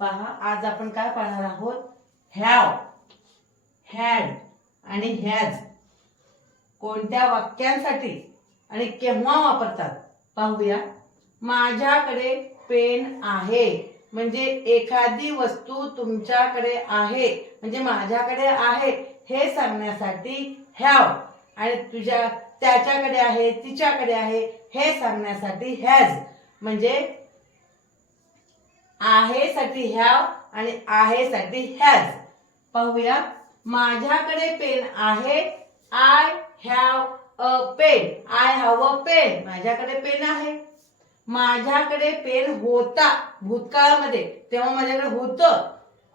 पहा आज आपण काय पाहणार आहोत? हॅव हॅड आणि हॅज कोणत्या वाक्यांसाठी आणि केव्हा वापरतात? पाहूया. माझ्याकडे पेन आहे. म्हणजे एखादी वस्तू तुमच्याकडे आहे. म्हणजे माझ्याकडे आहे. हे सांगण्यासाठी हॅव आणि तुझ्या त्याच्याकडे आहे तिच्याकडे आहे. हे सांगण्यासाठी हॅज म्हणजे आहे साठी हॅव आणि आहे साठी हॅज पाहूया. माझ्याकडे पेन आहे. I have a pen I have a pen माझ्याकडे पेन आहे. माझ्याकडे पेन होता भूतकाळामध्ये. तेव्हा माझ्याकडे होत.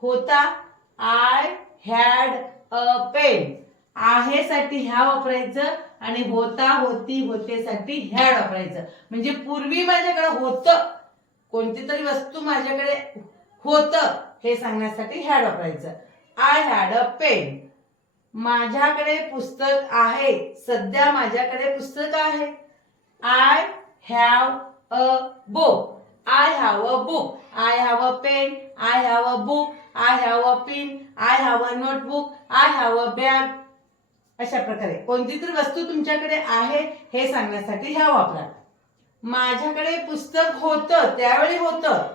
होता. आय हॅड अ पेन आहे साठी ह्या वापरायचं आणि होता होती होतेसाठी हॅड वापरायचं. म्हणजे पूर्वी माझ्याकडे होतं. कोणती तरी वस्तू माझ्याकडे होत हे सांगण्यासाठी हॅड वापरायचं आय हॅड अ पेन माझ्याकडे पुस्तक आहे. सध्या माझ्याकडे पुस्तक आहे. I have a book I have a book I have a pen I have a book I have a pin I have a notebook I have a bag अशा प्रकारे. कोणती तरी वस्तू तुमच्याकडे आहे हे सांगण्यासाठी ह्या वापरा. माझ्याकडे पुस्तक होतं त्यावेळी होतं.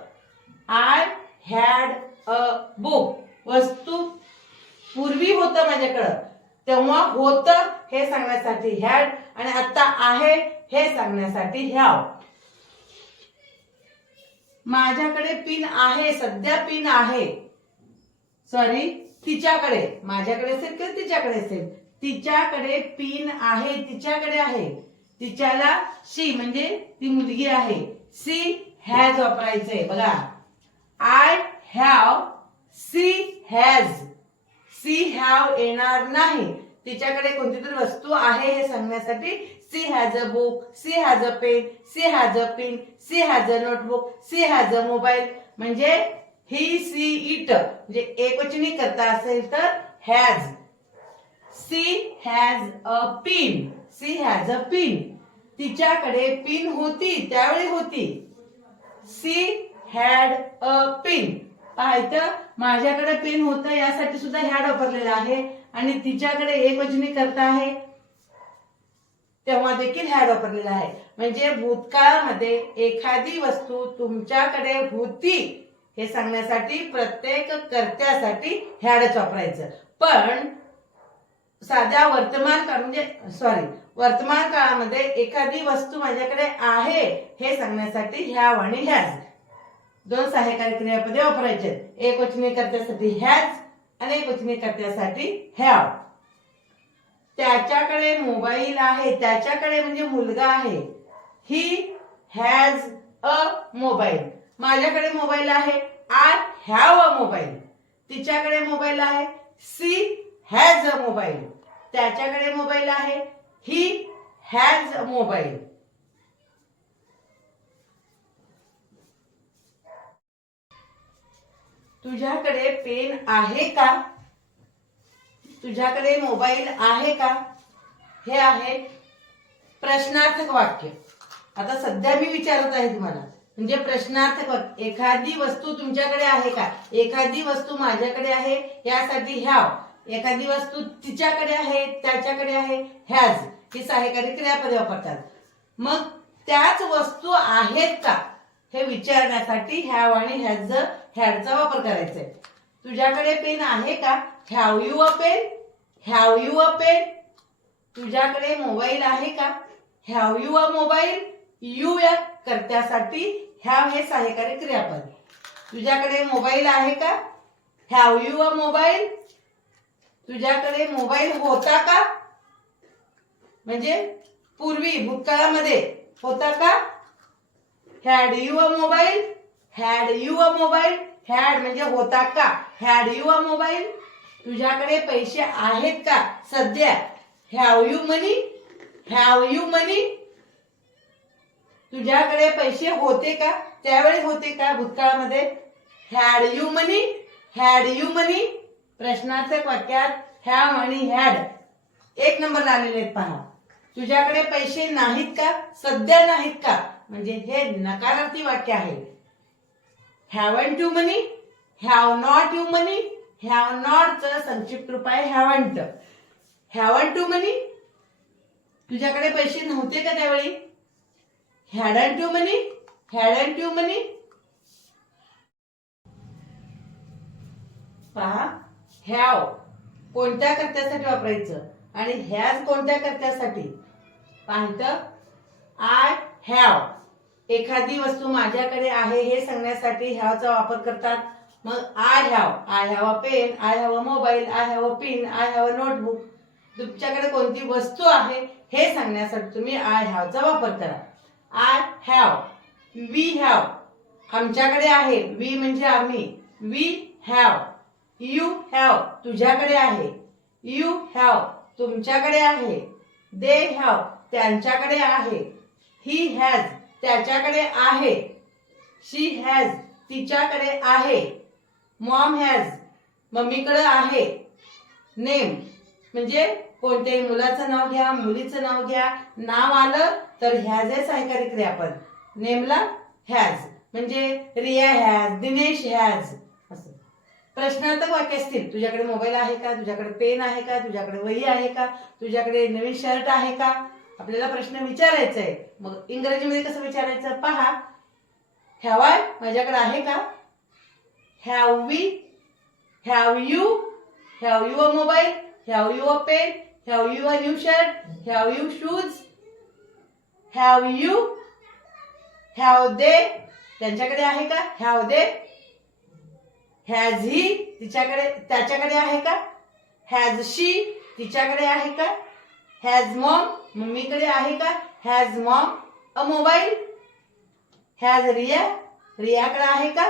आय हॅड अ बुक वस्तू पूर्वी होतं माझ्याकडं. तेव्हा होतं हे सांगण्यासाठी हॅड आणि आता आहे हे सांगण्यासाठी ह्याव माझ्याकडे पिन आहे सध्या पिन आहे. सॉरी तिच्याकडे. माझ्याकडे असेल किंवा तिच्याकडे असेल? तिच्याकडे पिन आहे तिच्याकडे आहे. तिच्याला शी म्हणजे ती मुलगी आहे. सी हॅज वापरायचंय बघा. I have she has she have येणार नाही. तिच्याकडे कोणती तरी वस्तू आहे हे सांगण्यासाठी she has a book she has a pen she has a pin she has a notebook she has a mobile म्हणजे ही सी इट म्हणजे एकवचनी करता असेल तर has she has a pin she has a pin तिच्याकडे pin होती त्यावेळी होती. सी हॅड अ पिन पाहायचं? माझ्याकडे पिन होतं यासाठी सुद्धा हॅड वापरलेला आहे. आणि तिच्याकडे एक वचनी करता आहे. तेव्हा देखील हॅड वापरलेला आहे. म्हणजे भूतकाळामध्ये एखादी वस्तू तुमच्याकडे होती हे सांगण्यासाठी प्रत्येक कर्त्यासाठी हॅडच वापरायचं. पण साध्या वर्तमान काळ म्हणजे सॉरी वर्तमान काळामध्ये एखादी वस्तू माझ्याकडे आहे हे सांगण्यासाठी ह्या आणि ह्याच. दोन सहाय्यकारी क्रियापदे वापरायचे. एक वचनी कर्त्यासाठी ह्याच आणि एक वचनी कर्त्यासाठी ह्या त्याच्याकडे मोबाईल आहे त्याच्याकडे म्हणजे मुलगा आहे. ही हॅज अ मोबाईल माझ्याकडे मोबाईल आहे आय हॅव अ मोबाईल. तिच्याकडे मोबाईल आहे सी हॅज अ मोबाईल. त्याच्याकडे मोबाईल आहे. He has a mobile. तुझ्याकडे पेन आहे का? तुझ्याकडे मोबाईल आहे का? हे आहे प्रश्नार्थक वाक्य. आता सध्या मी विचारत आहे तुम्हाला. म्हणजे प्रश्नार्थक वाक्य. एखादी वस्तू तुमच्याकडे आहे का? एखादी वस्तू माझ्याकडे आहे यासाठी ह्या एखादी वस्तू तिच्याकडे आहे त्याच्याकडे आहे हॅज ही सहाय्यकारी क्रियापदे वापरतात. मग त्याच वस्तू आहेत का? हे विचारण्यासाठी हॅव आणि हॅज हॅडचा वापर करायचा आहे तुझ्याकडे पेन आहे का? Have you a pen have you a pen तुझ्याकडे मोबाईल आहे का? Have you a mobile you या कर्त्यासाठी हॅव हे सहाय्यकारी क्रियापद. तुझ्याकडे मोबाईल आहे का? हॅव यू अ मोबाईल तुझ्याकडे मोबाईल होता का? म्हणजे पूर्वी भूतकाळामध्ये होता का? Had you a mobile had you a mobile had म्हणजे होता का? हॅड यू अ मोबाईल तुझ्याकडे पैसे आहेत का सध्या? Have you money have you money तुझ्याकडे पैसे होते का? त्यावेळी होते का भूतकाळामध्ये? Had you money had you money प्रश्नाचे वाक्यात हॅव आणि हॅड एक नंबर आलेले आहेत पहा. तुझ्याकडे पैसे नाहीत का? सध्या नाहीत का? म्हणजे हे नकारार्थी वाक्य आहे. Haven't you money have not you money have नॉटचं संक्षिप्त रूप आहे हॅवंट हॅवंट टू मनी तुझ्याकडे पैसे नव्हते का त्यावेळी? हॅड and you money hadn't you money पहा. ह्याव कोणत्या कर्त्यासाठी वापरायचं? आणि ह्याच कोणत्या कर्त्यासाठी? पाहिलं आय हॅव एखादी वस्तू माझ्याकडे आहे हे सांगण्यासाठी ह्यावचा वापर करतात. मग I have I have a pen I have a mobile I have a pin I have a notebook तुमच्याकडे कोणती वस्तू आहे हे सांगण्यासाठी तुम्ही आय हॅवचा वापर करा. आय हॅव वी हॅव आमच्याकडे आहे. वी म्हणजे आम्ही. वी हॅव यू हॅव तुझ्याकडे आहे. यू हॅव तुमच्याकडे आहे. दे हॅव त्यांच्याकडे आहे. ही हॅज त्याच्याकडे आहे. शी हॅज तिच्याकडे आहे. मॉम हॅज मम्मीकडे आहे. नेम म्हणजे कोणत्याही मुलाचं नाव घ्या मुलीचं नाव घ्या. नाव आलं तर हॅजच आहे का आपण. नेमला हॅज म्हणजे रिया हॅज दिनेश हॅज प्रश्नार्थक वाक्य असतील. तुझ्याकडे मोबाईल आहे का? तुझ्याकडे पेन आहे का? तुझ्याकडे वही आहे का? तुझ्याकडे नवीन शर्ट आहे का? आपल्याला प्रश्न विचारायचा आहे मग इंग्रजीमध्ये कसं विचारायचं? पहा. हॅव आय माझ्याकडे आहे का? Have we have you have you a mobile have you a pen have you a new shirt have you shoes have you have they त्यांच्याकडे आहे का? हॅव दे हॅज ही तिच्याकडे त्याच्याकडे आहे का? हॅज शी तिच्याकडे आहे का? हॅज मॉम मम्मीकडे आहे का? Has mom a mobile has Riya? रियाकडे आहे का?